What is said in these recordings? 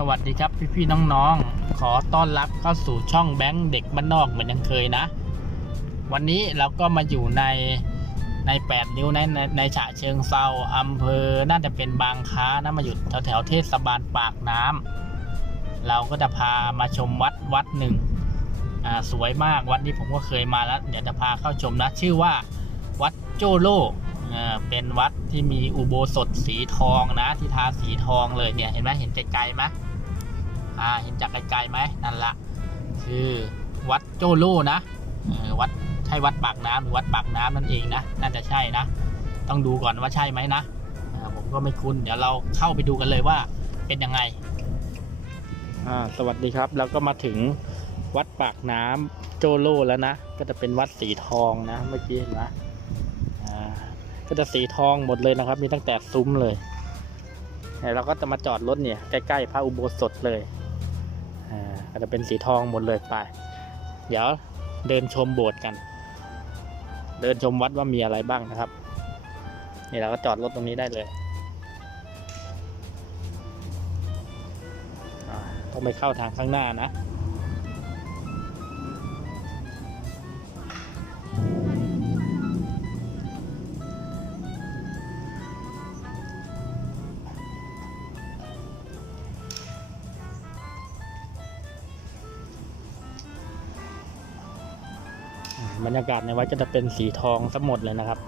สวัสดีครับพี่ๆน้องๆ ขอต้อนรับเข้าสู่ช่องแบงค์เด็กบ้านนอกเหมือนยังเคยนะ วันนี้เราก็มาอยู่ในใน 8 นิ้วในในในฉะเชิงเซาอำเภอน่าจะเป็นบางค้านะมาอยู่แถวแถวเทศบาลปากน้ำเราก็จะพามาชมวัดวัดหนึ่งอ่าสวยมากวัดนี้ผมก็เคยมาแล้ว เดี๋ยวจะพาเข้าชมนะ ชื่อว่าวัดโจโลอ่าเป็นวัดที่มีอุโบสถสีทองนะ ที่ทาสีทองเลยเนี่ยเห็นไหมเห็นไกลๆไหม อ่าเห็นจากไกลๆไหมนั่นละคือวัดโจโลนะวัดใช่วัดปากน้ำหรือวัดปากน้ำนั่นเองนะน่าจะใช่นะ ต้องดูก่อนว่าใช่ไหมนะผมก็ไม่คุ้นเดี๋ยวเราเข้าไปดูกันเลยว่าเป็นยังไงสวัสดีครับเราก็มาถึงวัดปากน้ำโจโลแล้วนะ ก็จะเป็นวัดสีทองนะเมื่อกี้เห็นไหมก็จะสีทองหมดเลยนะครับ มีตั้งแต่ซุ้มเลยเราก็จะมาจอดรถเนี่ยใกล้ๆพระอุโบสถเลย ก็จะเป็นสีทองหมดเลยไป เดี๋ยวเดินชมโบสถ์กัน เดินชมวัดว่ามีอะไรบ้างนะครับ นี่เราก็จอดรถตรงนี้ได้เลยต้องไปเข้าทางข้างหน้านะากาศในวัดก็จะเป็นสีทองทั้งหมดเลยนะครับ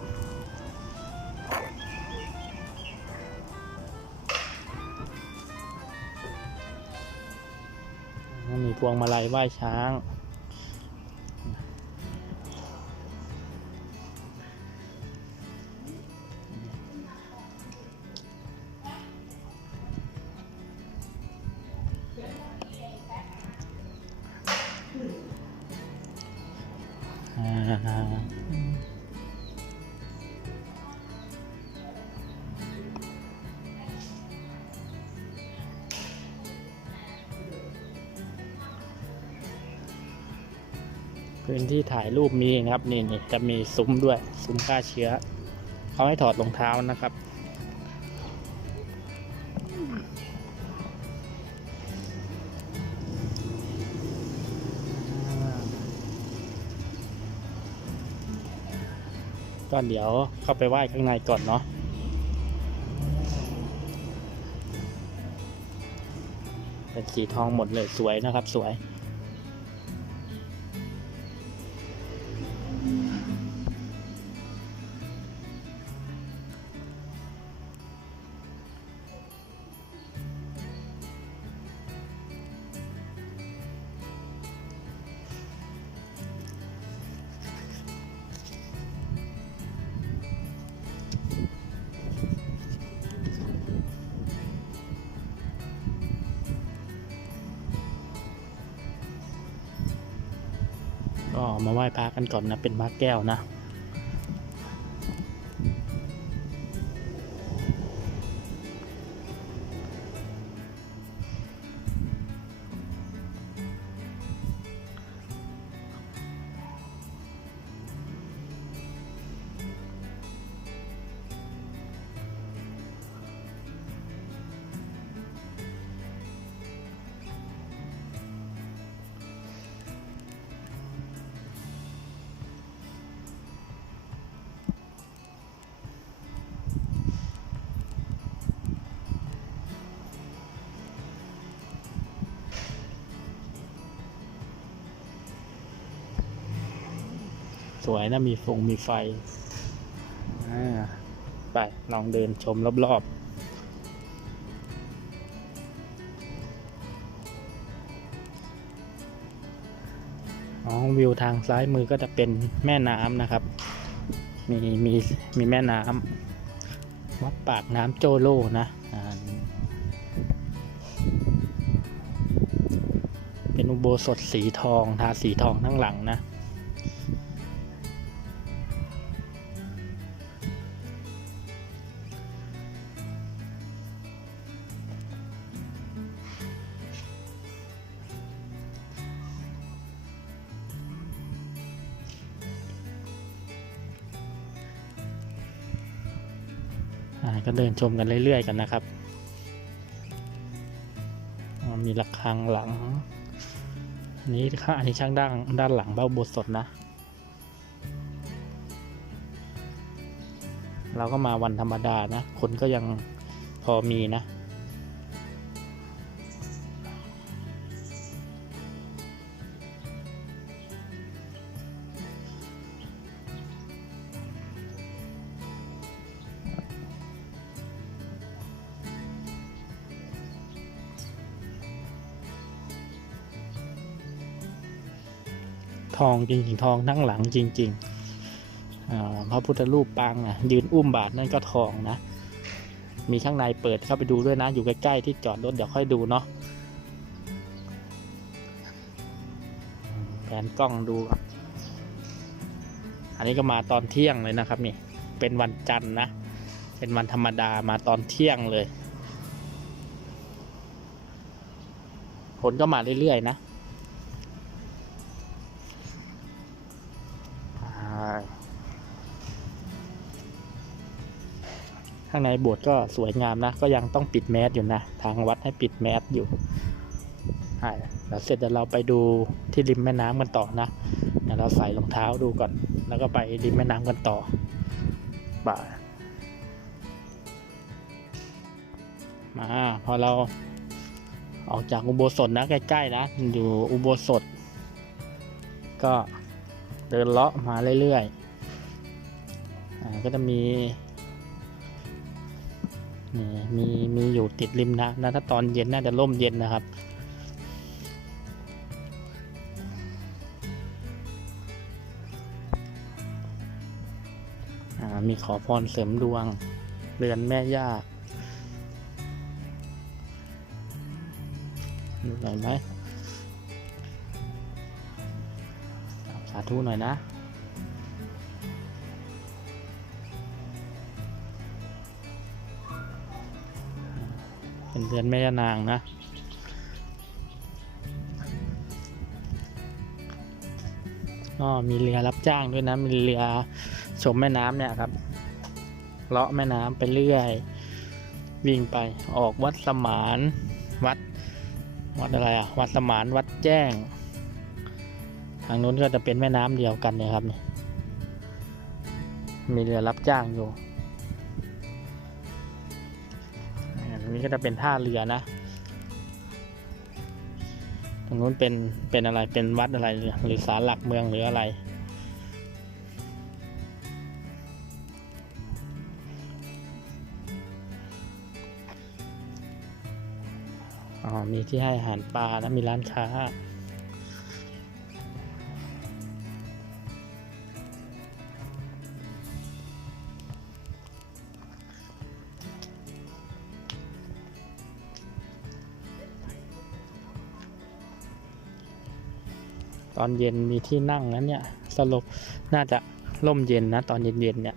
มีพวงมาลัยไหว้ช้าง พื้นที่ถ่ายรูปมีนะครับนี่นี่จะมีซุ้มด้วยซุ้มฆ่าเชื้อเขาให้ถอดรองเท้านะครับ ก็เดี๋ยวเข้าไปไหว้ข้างในก่อนเนาะเป็นสีทองหมดเลยสวยนะครับสวย ก็มาไหว้พระกันก่อนนะ เป็นพระแก้วนะ วยนะมีฟงมีไฟอ่าไป ลองเดินชมรอบๆอ๋อวิวทางซ้ายมือก็จะเป็นแม่น้ำนะครับ มีมีมีแม่น้ำวัดปากน้ำโจโลนะอ่าเป็นอุโบสถสีทองทาสีทองทั้งหลังนะ ก็เดินชมกันเรื่อยๆกันนะครับ มีระฆังหลัง อันนี้ค่ะอันนี้ช่างด้านด้านหลังเบ้าโบสถนะ เราก็มาวันธรรมดานะ คนก็ยังพอมีนะ ทองจริงๆทองทั้งหลังจริงๆพระพุทธรูปปางอะยืนอุ้มบาทนั่นก็ทองนะ มีข้างในเปิดเข้าไปดูด้วยนะ อยู่ใกล้ๆที่จอดรถเดี๋ยวค่อยดูเนาะแผนกล้องดู อันนี้ก็มาตอนเที่ยงเลยนะครับนี่ เป็นวันจันทร์นะ เป็นวันธรรมดามาตอนเที่ยงเลยคนก็มาเรื่อยๆนะางในโบสถ์ก็สวยงามนะ ก็ยังต้องปิดแมสอยู่นะ ทางวัดให้ปิดแมสอยู่ใช่แล้วเสร็จเดี๋ยวเราไปดูที่ริมแม่น้ำกันต่อนะเดี๋ยวเราใส่รองเท้าดูก่อน แล้วก็ไปริมแม่น้ำกันต่อบ่ามาพอเราออกจากอุโบสถนะใกล้ๆนะอยู่อุโบสถ ก็เดินเลาะมาเรื่อยๆอก็จะมี นี่มีมีอยู่ติดริมน้ำนะถ้าตอนเย็นน่าจะร่มเย็นนะครับ มีขอพรเสริมดวง เรือนแม่ย่าดูหน่อยไหมสาธุหน่อยนะ เป็นเรือนแม่ยานางนะ ก็มีเรือรับจ้างด้วยนะ มีเรือชมแม่น้ำเนี่ยครับ เลาะแม่น้ำไปเรื่อย วิ่งไปออกวัดสมานวัด วัดอะไรอะ วัดสมานวัดแจ้ง ทางนู้นก็จะเป็นแม่น้ำเดียวกันเนี่ยครับนี่มีเรือรับจ้างอยู่ นี้ก็จะเป็นท่าเรือนะ ตรงนู้นเป็นเป็นอะไรเป็นวัดอะไรหรือศาลหลักเมืองหรืออะไร อ๋อ มีที่ให้อาหารปลานะมีร้านค้า ตอนเย็นมีที่นั่งนั้นเนี่ย สรุปน่าจะร่มเย็นนะ ตอนเย็นๆเนี่ย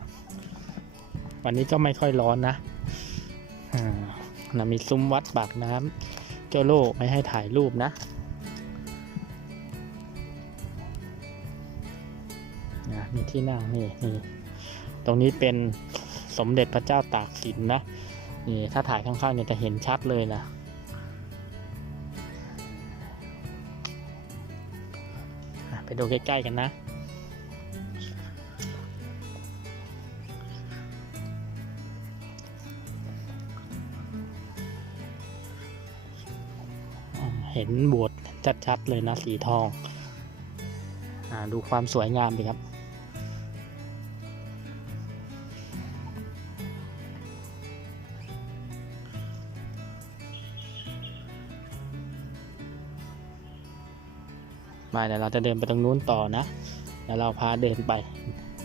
วันนี้ก็ไม่ค่อยร้อนนะอ่านะมีซุ้มวัดปากน้ำเจ้าโลกไม่ให้ถ่ายรูปนะอะมีที่นั่งนี่นี่ตรงนี้เป็นสมเด็จพระเจ้าตากสินนะนี่ถ้าถ่ายข้างๆเนี่ยจะเห็นชัดเลยนะ ดูใกล้ๆกันนะ เห็นบวชชัดๆเลยนะสีทองอดูความสวยงามดีครับ มาเดี๋ยวเราจะเดินไปตรงนู้นต่อนะเดี๋ยวเราพาเดินไป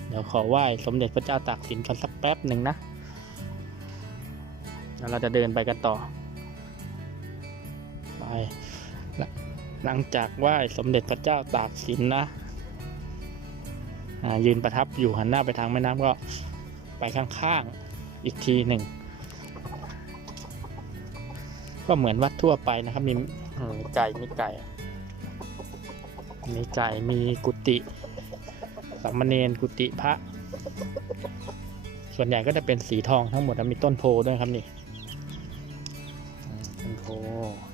เดี๋ยวขอไหว้สมเด็จพระเจ้าตากสินกันสักแป๊บหนึ่งนะแล้วเราจะเดินไปกันต่อ ไป หลังจากไหว้สมเด็จพระเจ้าตากสินนะยืนประทับอยู่หันหน้าไปทางแม่น้ำก็ไปข้างๆอีกทีหนึ่ง ก็เหมือนวัดทั่วไปนะครับ มีไก่มีไก่ มีไก่มีกุฏิสามเณรกุฏิพระ ส่วนใหญ่ก็จะเป็นสีทองทั้งหมดมีต้นโพด้วยครับนี่อืมเป็นโพ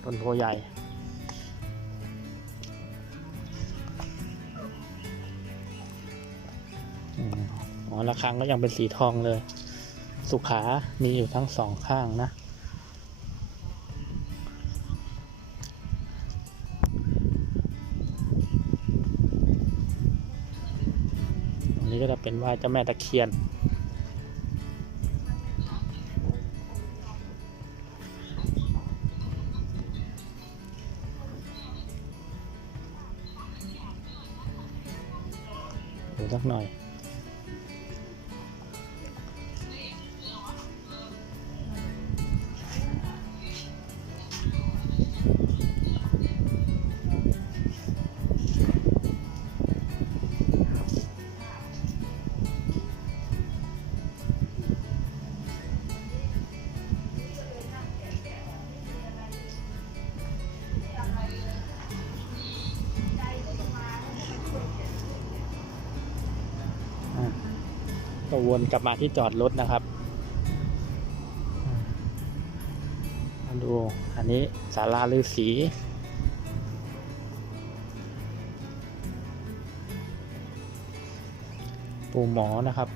ต้นโพใหญ่อืมอ๋อระฆังก็ยังเป็นสีทองเลย สุขา มีอยู่ทั้งสองข้างนะ ไหว้เจ้าแม่ตะเคียน ดูสักหน่อย วนกลับมาที่จอดรถนะครับมาดูอันนี้ศาลาฤาษีปูหมอนะครับ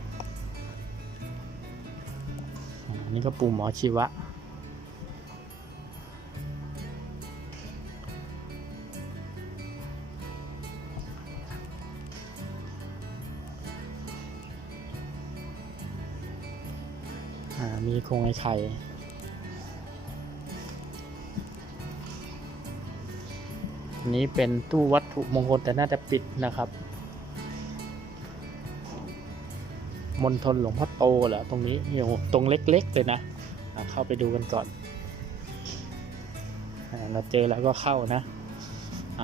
อันนี้ก็ปูหมอชีวะ มีโครงไอ้ไข่นี้เป็นตู้วัตถุมงคลแต่น่าจะปิดนะครับมณฑลหลวงพ่อโตเหรอตรงนี้อยู่ตรงเล็กๆเลยนะเข้าไปดูกันก่อนเราเจอแล้วก็เข้านะ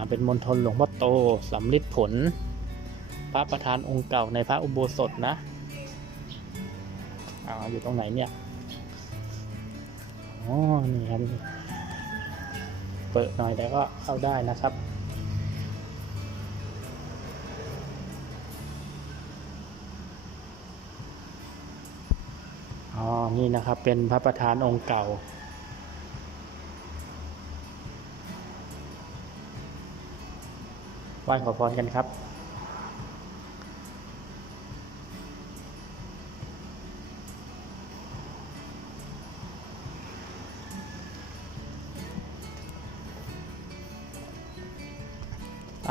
เป็นมณฑลหลวงพ่อโตสำลิดผล พระประธานองค์เก่าในพระอุโบสถนะ อ่าอยู่ตรงไหนเนี่ยอ๋อนี่ครับ เปิดหน่อยแต่ก็เข้าได้นะครับอ๋อนี่นะครับ เป็นพระประธานองค์เก่าไหว้ขอพรกันครับ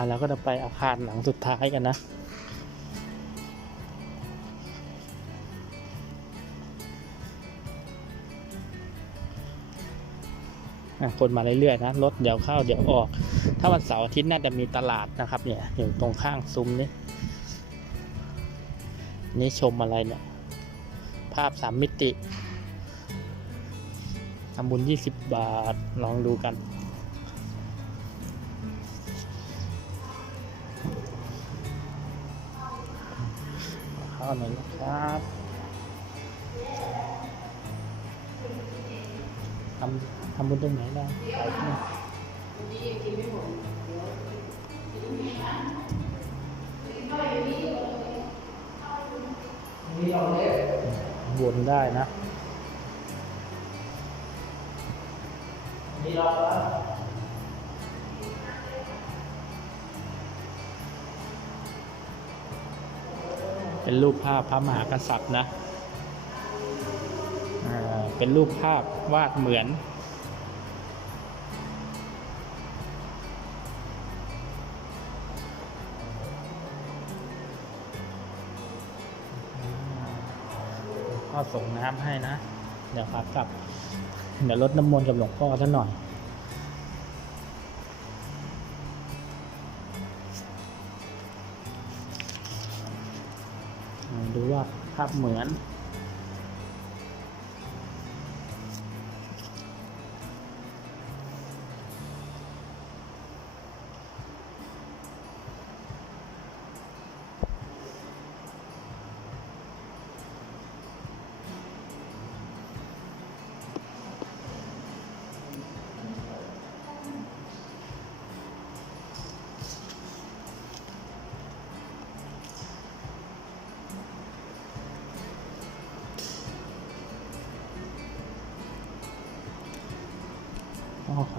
เราก็จะไปอาคารหลังสุดท้ายกันนะ คนมาเรื่อยๆนะรถเดี๋ยวเข้าเดี๋ยวออก ถ้าวันเสาร์อาทิตย์น่าจะมีตลาดนะครับเนี่ยอยู่ตรงข้างซุ้มนี่นี่ชมอะไรเนี่ย ภาพสามมิติทำบุญยี่สิบบาท ลองดูกัน ข้าวหน่อยนะครับทำทำบุญตรงไหนได้ไปที่นี่วนได้นะนี่รอ เป็นรูปภาพพระมหากษัตริย์นะเป็นรูปภาพวาดเหมือน พ่อส่งน้ำให้นะ เดี๋ยวครับกลับ เดี๋ยวลดน้ำมนต์กับหลวงพ่อซะหน่อย ครับเหมือน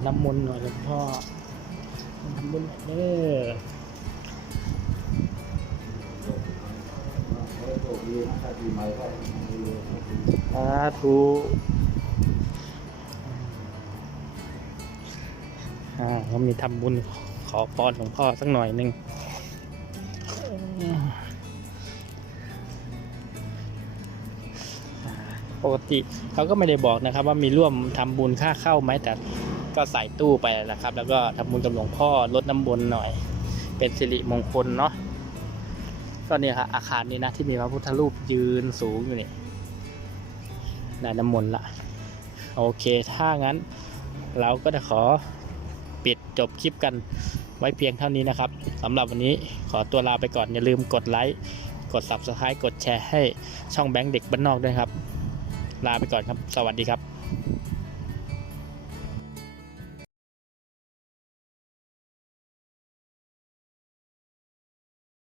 น้ำมนต์หน่อยหลวงพ่อทำบุญหน่ยเด้อสาธุอ่าเรามีทำบุญขอพรหลวงพ่อสักหน่อยหนึ่งปกติเขาก็ไม่ได้บอกนะครับ ว่ามีร่วมทำบุญค่าเข้าไหมแต่ ก็ใส่ตู้ไปนะครับ แล้วก็ทำบุญกับหลวงพ่อลดน้ำบนต์หน่อย เป็นสิริมงคลเนาะก็เนี่ยครับอาคารนี้นะที่มีพระพุทธรูปยืนสูงอยู่นี่นายน้ำมนต์ละโอเคถ้างั้น เราก็จะขอปิดจบคลิปกันไว้เพียงเท่านี้นะครับสำหรับวันนี้ขอตัวลาไปก่อนอย่าลืมกดไลค์กด Subscribe กดแชร์ให้ช่องแบงค์เด็กบ้านนอกด้วยครับ ลาไปก่อนครับ สวัสดีครับ